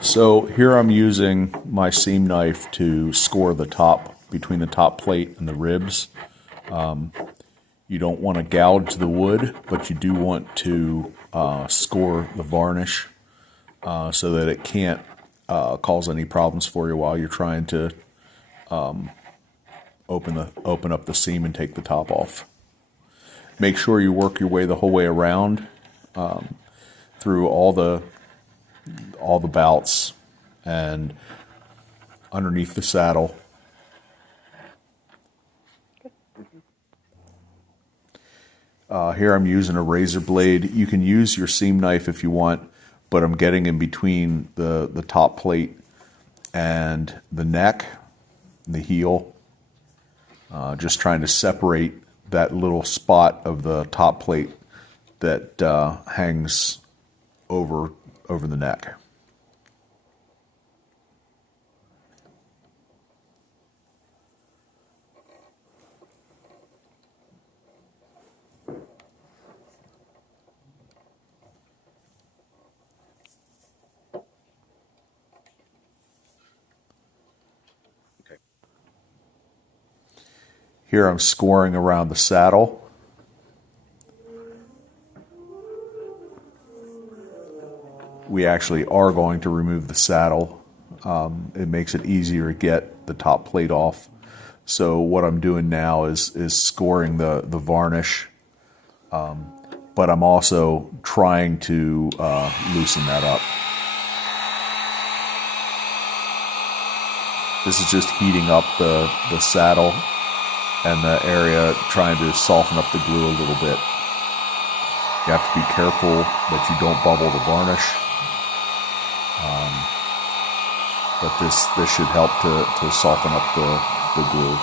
So here I'm using my seam knife to score the top, between the top plate and the ribs. You don't want to gouge the wood, but you do want to score the varnish so that it can't cause any problems for you while you're trying to open up the seam and take the top off. Make sure you work your way the whole way around through all the bouts and underneath the saddle. Here I'm using a razor blade. You can use your seam knife if you want, but I'm getting in between the top plate and the neck, the heel, just trying to separate that little spot of the top plate that hangs over the neck. Here I'm scoring around the saddle. We actually are going to remove the saddle. It makes it easier to get the top plate off. So what I'm doing now is scoring the varnish, but I'm also trying to loosen that up. This is just heating up the saddle and the area, trying to soften up the glue a little bit. You have to be careful that you don't bubble the varnish. But this should help to soften up the glue.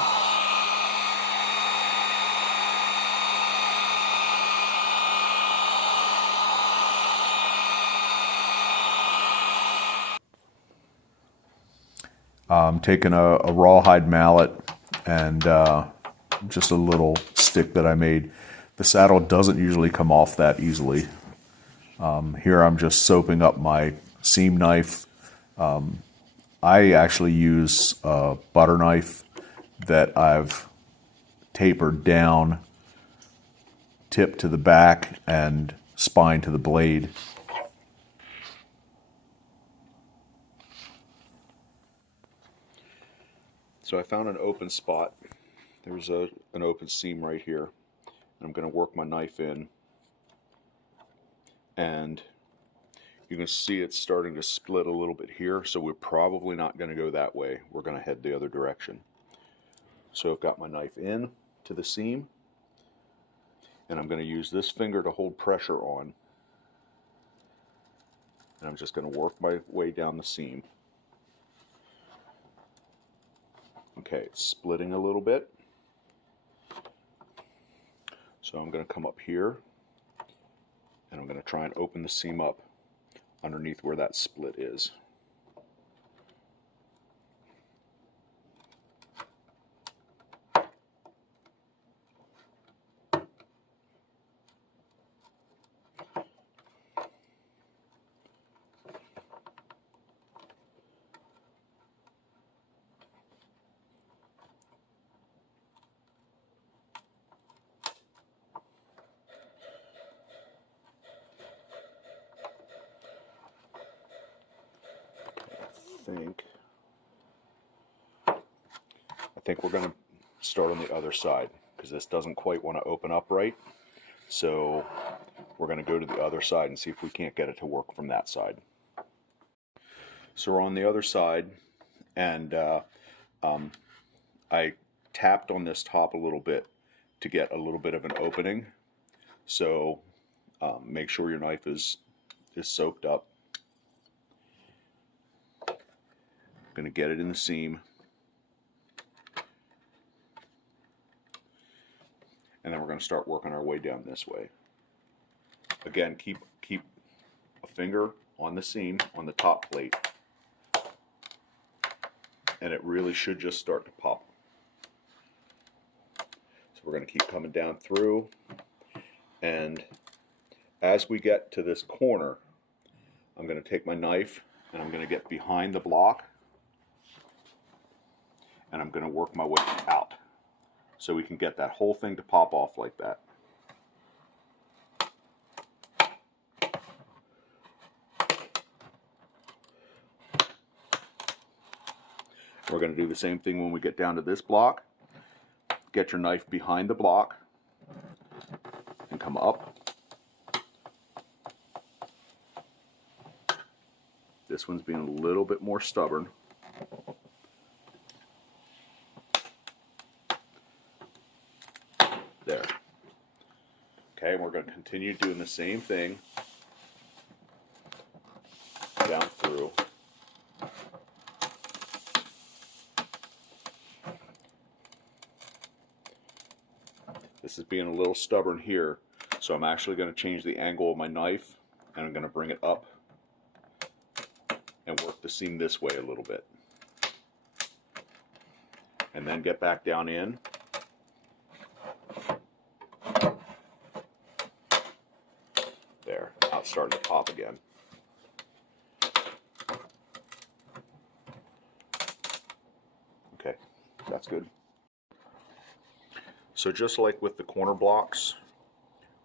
I'm taking a rawhide mallet and just a little stick that I made. The saddle doesn't usually come off that easily. Here I'm just soaping up my seam knife. I actually use a butter knife that I've tapered down, tip to the back and spine to the blade. So I found an open spot. There's an open seam right here. I'm going to work my knife in, and you can see it's starting to split a little bit here, so we're probably not going to go that way. We're going to head the other direction. So I've got my knife in to the seam, and I'm going to use this finger to hold pressure on, and I'm just going to work my way down the seam. Okay, it's splitting a little bit. So I'm going to come up here, and I'm going to try and open the seam up underneath where that split is. I think we're going to start on the other side because this doesn't quite want to open up right. So we're going to go to the other side and see if we can't get it to work from that side. So we're on the other side, and I tapped on this top a little bit to get a little bit of an opening. So make sure your knife is soaked up. I'm going to get it in the seam. And then we're going to start working our way down this way. Again, keep a finger on the seam, on the top plate, and it really should just start to pop. So we're going to keep coming down through, and as we get to this corner, I'm going to take my knife and I'm going to get behind the block and I'm going to work my way out so we can get that whole thing to pop off like that. We're going to do the same thing when we get down to this block. Get your knife behind the block and come up. This one's being a little bit more stubborn. There. Okay, and we're going to continue doing the same thing down through. This is being a little stubborn here, so I'm actually going to change the angle of my knife and I'm going to bring it up and work the seam this way a little bit. And then get back down in. There, now it's starting to pop again. Okay, that's good. So just like with the corner blocks,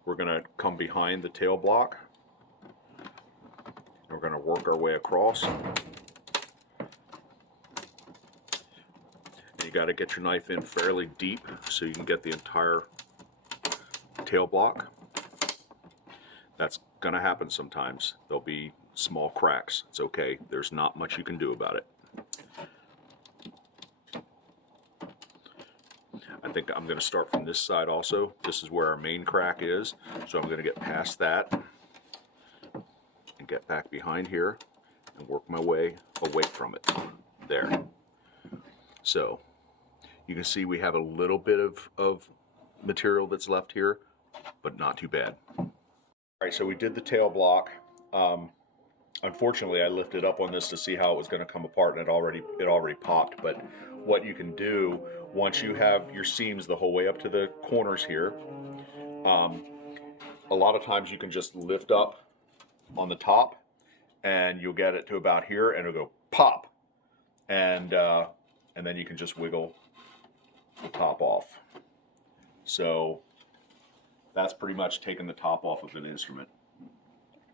we're going to come behind the tail block. We're going to work our way across. You got to get your knife in fairly deep so you can get the entire tail block. That's going to happen sometimes. There'll be small cracks. It's okay. There's not much you can do about it. I think I'm going to start from this side also. This is where our main crack is. So I'm going to get past that and get back behind here and work my way away from it. There. So you can see we have a little bit of material that's left here, but not too bad. All right, so we did the tail block. Unfortunately, I lifted up on this to see how it was going to come apart, and it already popped. But what you can do once you have your seams the whole way up to the corners here, a lot of times you can just lift up on the top, and you'll get it to about here, and it'll go pop, and then you can just wiggle the top off. So that's pretty much taking the top off of an instrument.